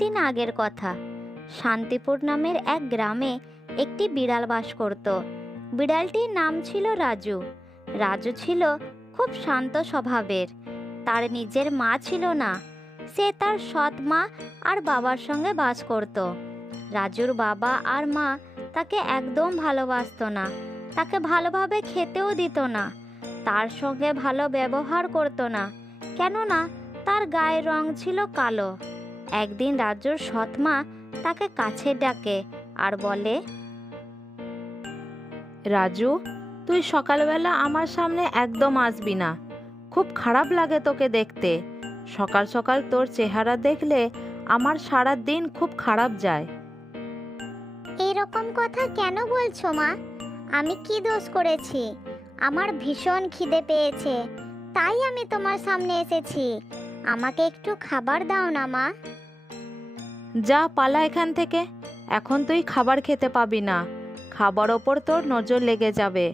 দিন আগের কথা। শান্তিপুর নামের এক গ্রামে একটি বিড়াল বাস করত। বিড়ালটির নাম ছিল রাজু। রাজু ছিল খুব শান্ত স্বভাবের। তার নিজের মা ছিল না। সে তার সৎ মা আর বাবার সঙ্গে বাস করত। রাজুর বাবা আর মা তাকে একদম ভালোবাসতো না। তাকে ভালোভাবে খেতেও দিত না। তার সঙ্গে ভালো ব্যবহার করতো না, কেননা তার গায়ের রং ছিল কালো। একদিন রাজুর সৎ মা তাকে কাছে ডাকে আর বলে, রাজু, তুই সকালবেলা আমার সামনে একদম আসবি না। খুব খারাপ লাগে তোকে দেখতে। সকাল সকাল তোর চেহারা দেখলে আমার সারা দিন খুব খারাপ যায়। এরকম কথা কেন বলছো মা? আমি কি দোষ করেছি? আমার ভীষণ খিদে পেয়েছে, তাই আমি তোমার সামনে এসেছি। আমাকে একটু খাবার দাও না মা। যা, পালা এখান থেকে। এখন তুই খাবার খেতে পাবি না। খাবার ওপর তোর নজর লেগে যাবে।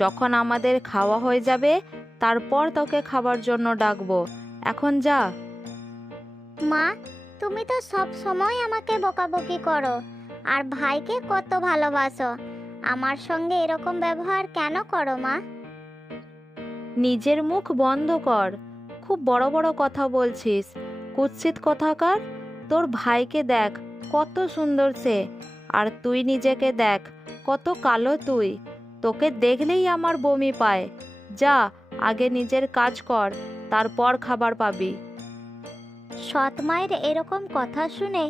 যখন আমাদের খাওয়া হয়ে যাবে তারপর তোকে খাবার জন্য ডাকবো। এখন যা। মা, তুমি তো সব সময় আমাকে বকাবকি করো আর ভাইকে কত ভালোবাসো। আমার সঙ্গে এরকম ব্যবহার কেন করো মা? নিজের মুখ বন্ধ কর। খুব বড় বড় কথা বলছিস। কুৎসিত কথাকার। তোর ভাইকে দেখ, কত সুন্দর সে। আর তুই নিজেকে দেখ, কত কালো তুই। তোকে দেখলেই আমার বমি পায়। যা, আগে নিজের কাজ কর, তারপর খাবার পাবি। সৎ মায়ের এরকম কথা শুনে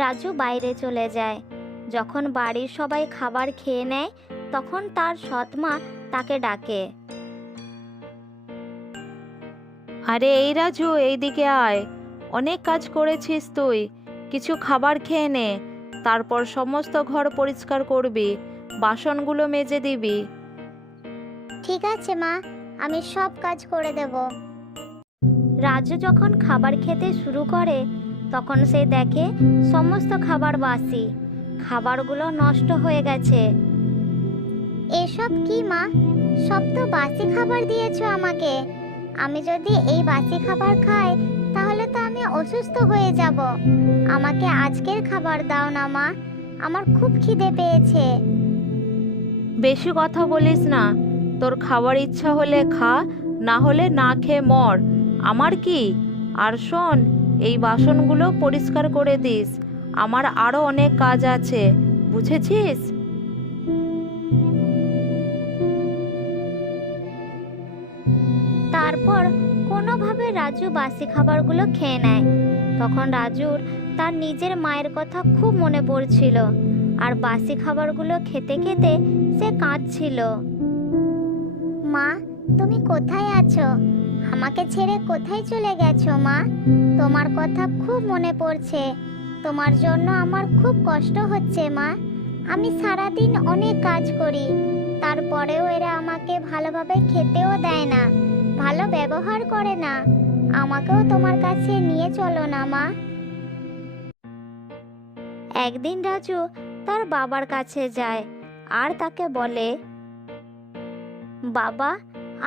রাজু বাইরে চলে যায়। যখন বাড়ির সবাই খাবার খেয়ে নেয় তখন তার সৎ মা তাকে ডাকে। আরে এই রাজু, এইদিকে আয়। অনেক কাজ করেছিস তুই। কিছু খাবার খেয়ে নে, তারপর সমস্ত ঘর পরিষ্কার করবি, বাসনগুলো মেজে দিবি। ঠিক আছে মা, আমি সব কাজ করে দেব। রাজু যখন খাবার খেতে শুরু করে তখন সে দেখে সমস্ত খাবার বাসি। খাবারগুলো নষ্ট হয়ে গেছে। এসব কি মা? সব তো বাসি খাবার দিয়েছো আমাকে। আমি যদি এই বাসি খাবার খাই তাহলে তো আমি অসুস্থ হয়ে যাব। আমাকে আজকের খাবার দাও না মা, আমার খুব খিদে পেয়েছে। বেশি কথা বলিস না। তোর খাবার ইচ্ছা হলে খা, না হলে না খেয়ে মর। আমার কি? আর শোন, এই বাসনগুলো পরিষ্কার করে দিস। আমার আরো অনেক কাজ আছে, বুঝেছিস? তারপর কোনোভাবে রাজু বাসি খাবারগুলো খেয়ে নেয়। তখন রাজুর তার নিজের মায়ের কথা খুব মনে পড়ছিল। আর বাসি খাবারগুলো খেতে খেতে সে কাঁদছিল। মা, তুমি কোথায় আছো? আমাকে ছেড়ে কোথায় চলে গেছো মা? তোমার কথা খুব মনে পড়ছে। তোমার জন্য আমার খুব কষ্ট হচ্ছে মা। আমি সারাদিন অনেক কাজ করি, তারপরেও এরা আমাকে ভালোভাবে খেতেও দেয় না, ভালো ব্যবহার করে না। আমাকেও তোমার কাছে নিয়ে চলো না মা। একদিন রাজু তার বাবার কাছে যায় আর তাকে বলে, বাবা,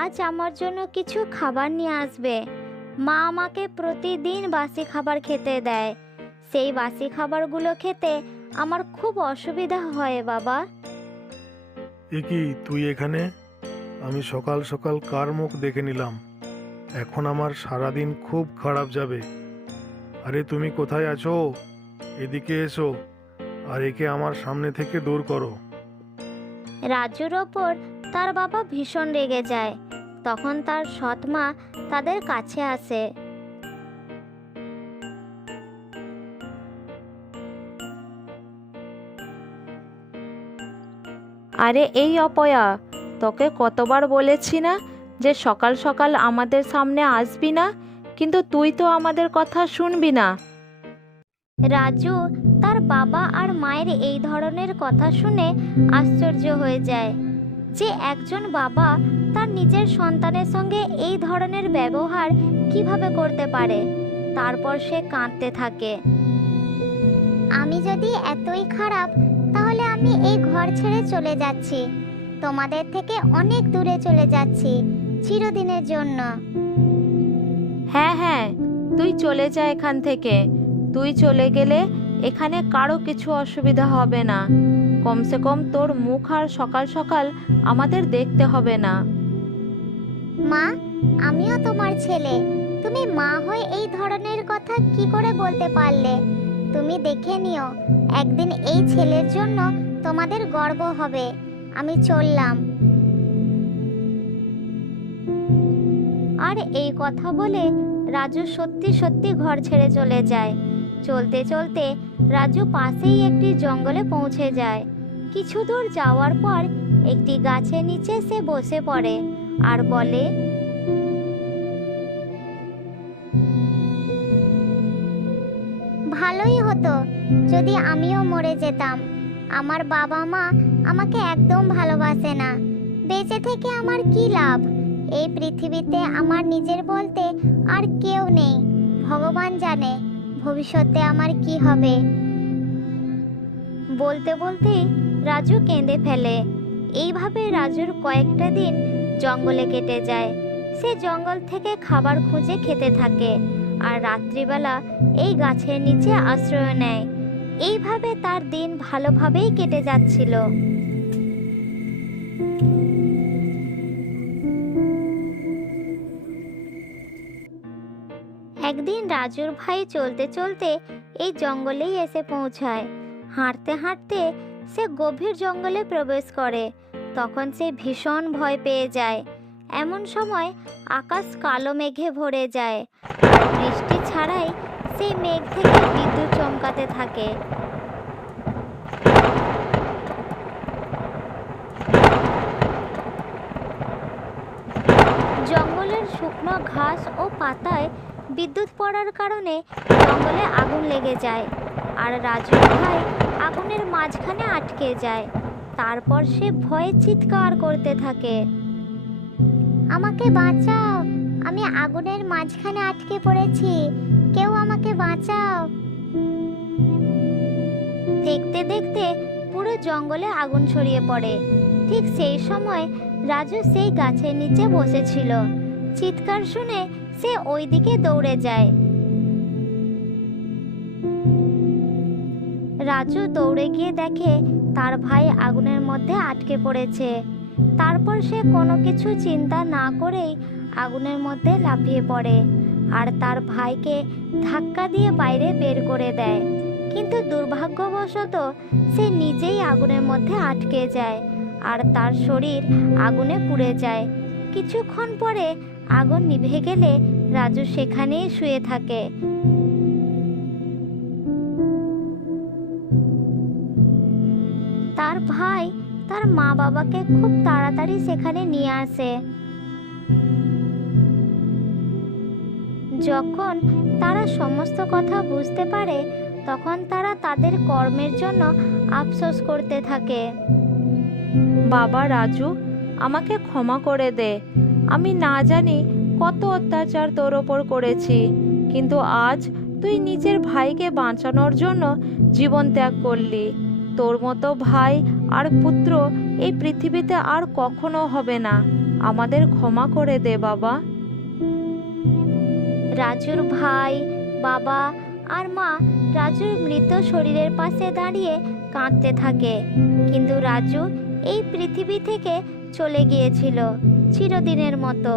আজ আমার জন্য কিছু খাবার নিয়ে আসবে। মা আমাকে প্রতিদিন বাসি খাবার খেতে দেয়। সেই বাসি খাবারগুলো খেতে আমার খুব অসুবিধা হয় বাবা। এ কি, তুই এখানে? আমি সকাল সকাল কার মুখ দেখে নিলাম। এখন আমার সারাদিন খুব খারাপ যাবে। আরে তুমি কোথায় আছো? এদিকে এসো, আর একে আমার সামনে থেকে দূর করো। রাজুর ওপর তার বাবা ভীষণ রেগে যায়। তখন তার সৎ মা তাদের কাছে আসে। আরে এই অপয়া, তোকে কতবার বলেছি না যে সকাল সকাল আমাদের সামনে আসবি না, কিন্তু তুই তো আমাদের কথা শুনবি না। রাজু তার বাবা আর মায়ের এই ধরনের কথা শুনে আশ্চর্য হয়ে যায় যে একজন বাবা তার নিজের সন্তানের সঙ্গে এই ধরনের ব্যবহার কিভাবে করতে পারে। তারপর সে কাঁদতে থাকে। আমি যদি এতই খারাপ, তাহলে আমি এই ঘর ছেড়ে চলে যাচ্ছি। তোমাদের থেকে অনেক দূরে চলে যাচ্ছি, চিরদিনের জন্য। হ্যাঁ হ্যাঁ, তুই চলে যা এখান থেকে। তুই চলে গেলে এখানে কারো কিছু অসুবিধা হবে না। কমসে কম তোর মুখ আর সকাল সকাল আমাদের দেখতে হবে না। মা, আমিও তোমার ছেলে। তুমি মা হয়ে এই ধরনের কথা কি করে বলতে পারলে? তুমি দেখে নিও, একদিন এই ছেলের জন্য তোমাদের গর্ব হবে। আমি চললাম। আর এই কথা বলে রাজু সত্যি সত্যি ঘর ছেড়ে চলে যায়। চলতে চলতে রাজু পাশেই একটি জঙ্গলে পৌঁছে যায়। কিছু দূর যাওয়ার পর একটি গাছের নিচে সে বসে পড়ে আর বলে, ভালোই হতো যদি আমিও মরে যেতাম। আমার বাবা মা আমাকে একদম ভালোবাসে না। বেঁচে থেকে আমার কি লাভ? এই পৃথিবীতে আমার নিজের বলতে আর কেউ নেই। ভগবান জানে ভবিষ্যতে আমার কি হবে। বলতে বলতেই রাজু কেঁদে ফেলে। এইভাবে রাজুর কয়েকটা দিন জঙ্গলে কেটে যায়। সে জঙ্গল থেকে খাবার খুঁজে খেতে থাকে আর রাত্রিবেলা এই গাছের নিচে আশ্রয় নেয়। এইভাবে তার দিন ভালোভাবেই কেটে যাচ্ছিল। একদিন রাজুর ভাই চলতে চলতে এই জঙ্গলেই এসে পৌঁছায়। হাঁটতে হাঁটতে সে গভীর জঙ্গলে প্রবেশ করে। তখন সে ভীষণ ভয় পেয়ে যায়। এমন সময় আকাশ কালো মেঘে ভরে যায় আর বৃষ্টি ছাড়াই সেই মেঘ থেকে বিদ্যুৎ চমকাতে থাকে। জঙ্গলের শুকনো ঘাস ও পাতায় বিদ্যুৎ পড়ার কারণে জঙ্গলে আগুন লেগে যায় আর রাজুর ভাই আগুনের মাঝখানে আটকে যায়। তারপর সে ভয়ে চিৎকার করতে থাকে, আমাকে বাঁচাও, আমি আগুনের মাঝখানে আটকে পড়েছি, কেউ আমাকে বাঁচাও। দেখতে দেখতে পুরো জঙ্গলে আগুন ছড়িয়ে পড়ে। ঠিক সেই সময় রাজু সেই গাছের নিচে বসেছিল। চিৎকার শুনে সে ওই দিকে দৌড়ে যায়। রাজু দৌড়ে গিয়ে দেখে তার ভাই আগুনের মধ্যে আটকে পড়েছে। তারপর সে কোনো কিছু চিন্তা না করেই আগুনের মধ্যে লাফিয়ে পড়ে আর তার ভাইকে ধাক্কা দিয়ে বাইরে বের করে দেয়। কিন্তু দুর্ভাগ্যবশত সে নিজেই আগুনের মধ্যে আটকে যায় আর তার শরীর আগুনে পুড়ে যায়। কিছুক্ষণ পরে আগুন নিভে গেলে রাজু সেখানেই শুয়ে থাকে। তার ভাই তার মা বাবাকে খুব তাড়াতাড়ি সেখানে নিয়ে আসে। যখন তারা সমস্ত কথা বুঝতে পারে তখন তারা তাদের কর্মের জন্য আফসোস করতে থাকে। বাবা রাজু, আমাকে ক্ষমা করে দে। আমি না জানি কত অত্যাচার তোর ওপর করেছি, কিন্তু আজ তুই নিজের ভাইকে বাঁচানোর জন্য জীবন ত্যাগ করলি। তোর মতো ভাই আর পুত্র এই পৃথিবীতে আর কখনো হবে না। আমাদের ক্ষমা করে দে বাবা। রাজুর ভাই, বাবা আর মা রাজুর মৃত শরীরের পাশে দাঁড়িয়ে কাঁদতে থাকে। কিন্তু রাজু এই পৃথিবী থেকে চলে গিয়েছিল চিরদিনের মতো।